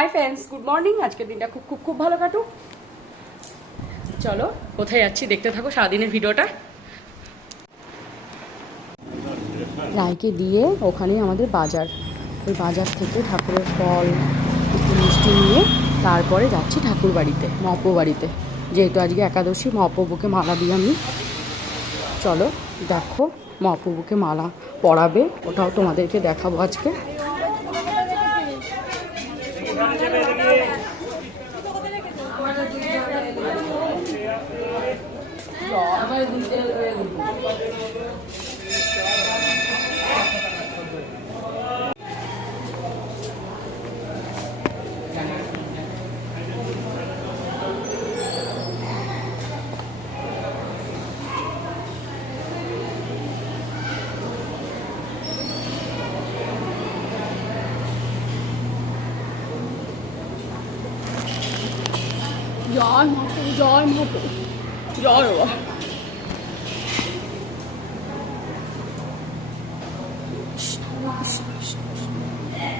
High friends, good morning. আজকের দিনটা খুব খুব খুব ভালো কাটুক। চলো কোথায় যাচ্ছি দেখতে থাকো সারাদিনের ভিডিওটা। রায়কে দিয়ে ওখানে আমাদের বাজার, ওই বাজার থেকে ঠাকুরের ফল একটু মিষ্টি নিয়ে তারপরে যাচ্ছি ঠাকুর বাড়িতে, মহাপ্রভু বাড়িতে। যেহেতু আজকে একাদশী, মহাপ্রভুকে মালা দিই আমি। চলো দেখো, মহাপ্রভুকে মালা পরাবে, ওটাও তোমাদেরকে দেখাবো আজকে। জয় মহাপ্রভু, জয় মহাপ্রভু, জয় বাবা।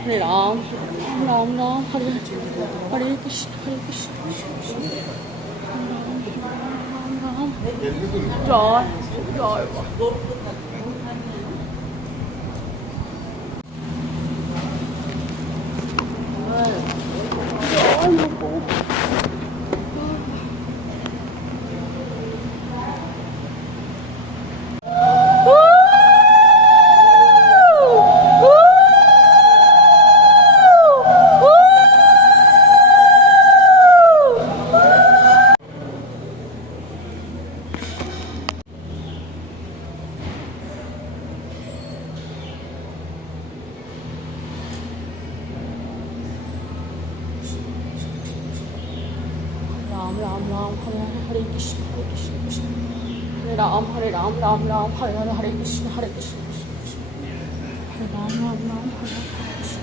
হরে রাম রাম রাম, হরে হরে কৃষ্ণ হরে কৃষ্ণ, রাম রাম, জয় জয় বাবা। জয় মহাপ্রভু। राम राम राम हरे हरे हरे कृष्ण कृष्ण हरे राम राम राम हरे हरे कृष्ण कृष्ण कृष्ण हरे राम राम हरे हरे कृष्ण।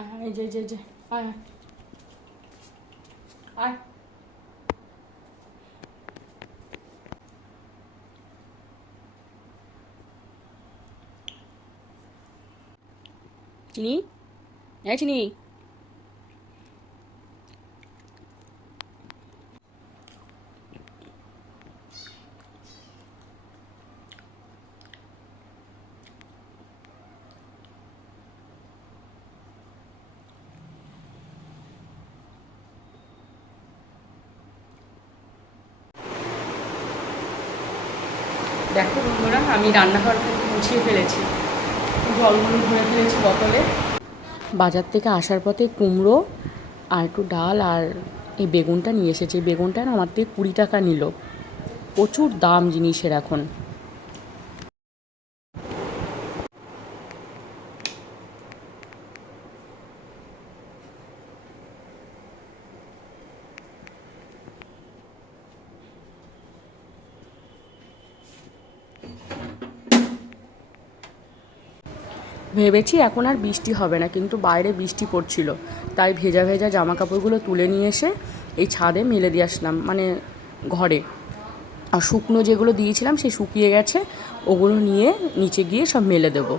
आय जय जय जय आय आय। চিনি, এই চিনি। দেখো বন্ধুরা, আমি রান্নাঘর থেকে মুছিয়ে ফেলেছি, জলগুলো ভরে ফেলেছি বোতলে। বাজার থেকে আসার পথে কুমড়ো আর একটু ডাল আর এই বেগুনটা নিয়ে এসেছি। বেগুনটা না আমার থেকে 20 টাকা নিল। প্রচুর দাম জিনিসের এখন। ভেবেছি এখন আর বৃষ্টি হবে না, কিন্তু বাইরে বৃষ্টি পড়ছিল, তাই ভেজা ভেজা জামা কাপড়গুলো তুলে নিয়ে এসে এই ছাদে মেলে দিয়ে আসলাম, মানে ঘরে। আর শুকনো যেগুলো দিয়েছিলাম সে শুকিয়ে গেছে, ওগুলো নিয়ে নিচে গিয়ে সব মেলে দেবো।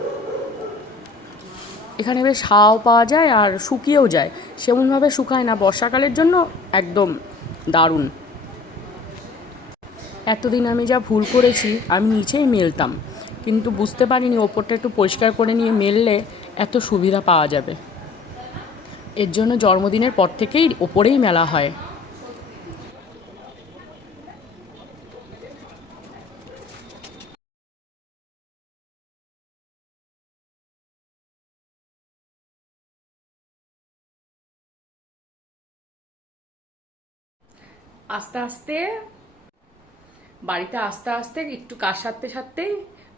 এখানে বেশ হাওয়াও পাওয়া যায় আর শুকিয়েও যায়, সেমনভাবে শুকায় না। বর্ষাকালের জন্য একদম দারুণ। এতদিন আমি যা ভুল করেছি, আমি নিচেই মেলতাম, কিন্তু বুঝতে পারিনি ওপরটা একটু পরিষ্কার করে নিয়ে মেললে এত সুবিধা পাওয়া যাবে। এর জন্য জন্মদিনের পর থেকেই ওপরেই মেলা হয়। আস্তে আস্তে বাড়িতে আস্তে আস্তে একটু কাজ সারতে সারতেই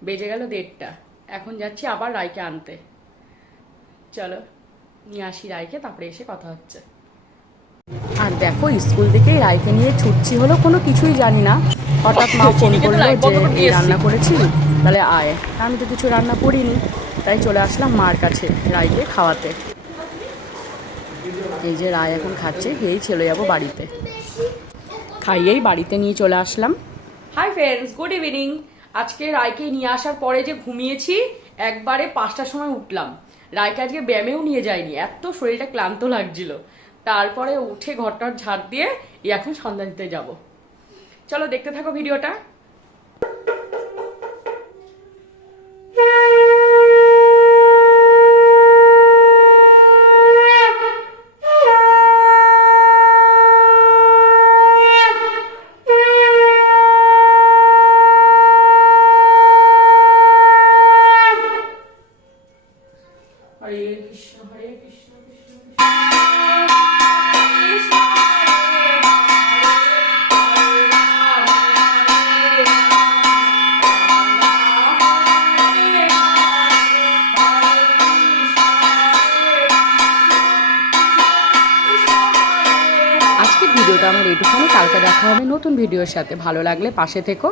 বেজে গেল 1:30। এখন যাচ্ছি আবার রায়কে আনতে। চলো নিয়ে আসি রায়কে, তারপরে এসে কথা হচ্ছে। আর দেখো স্কুল থেকেই রায়কে নিয়ে ছুটছি, হলো কোনো কিছুই জানি না, হঠাৎ মা ফোন করলো যে এই রান্না করেছি তাহলে আয়। আমি তো কিছু রান্না করিনি, তাই চলে আসলাম মার কাছে রায়কে খাওয়াতে। এই যে রায় এখন খাচ্ছে, খেয়েই চলে যাবো বাড়িতে। খাইয়েই বাড়িতে নিয়ে চলে আসলাম। Hi friends, good evening. আজকে রায়কে নিয়ে আসার পরে যে ঘুমিয়েছি, একবারে 5টার সময় উঠলাম। রায়কে আজকে ব্যায়ামেও নিয়ে যায়নি, এত শরীরটা ক্লান্ত লাগছিল। তারপরে উঠে ঘরটার ঝাড় দিয়ে এখন সন্ধ্যা দিতে যাব। চলো দেখতে থাকো ভিডিওটা। হরে কৃষ্ণ হরে কৃষ্ণ কৃষ্ণ কৃষ্ণ আজকের ভিডিওটা আমার এইটুখানি, কালকে দেখা হবে নতুন ভিডিওর সাথে। ভালো লাগলে পাশে থেকো।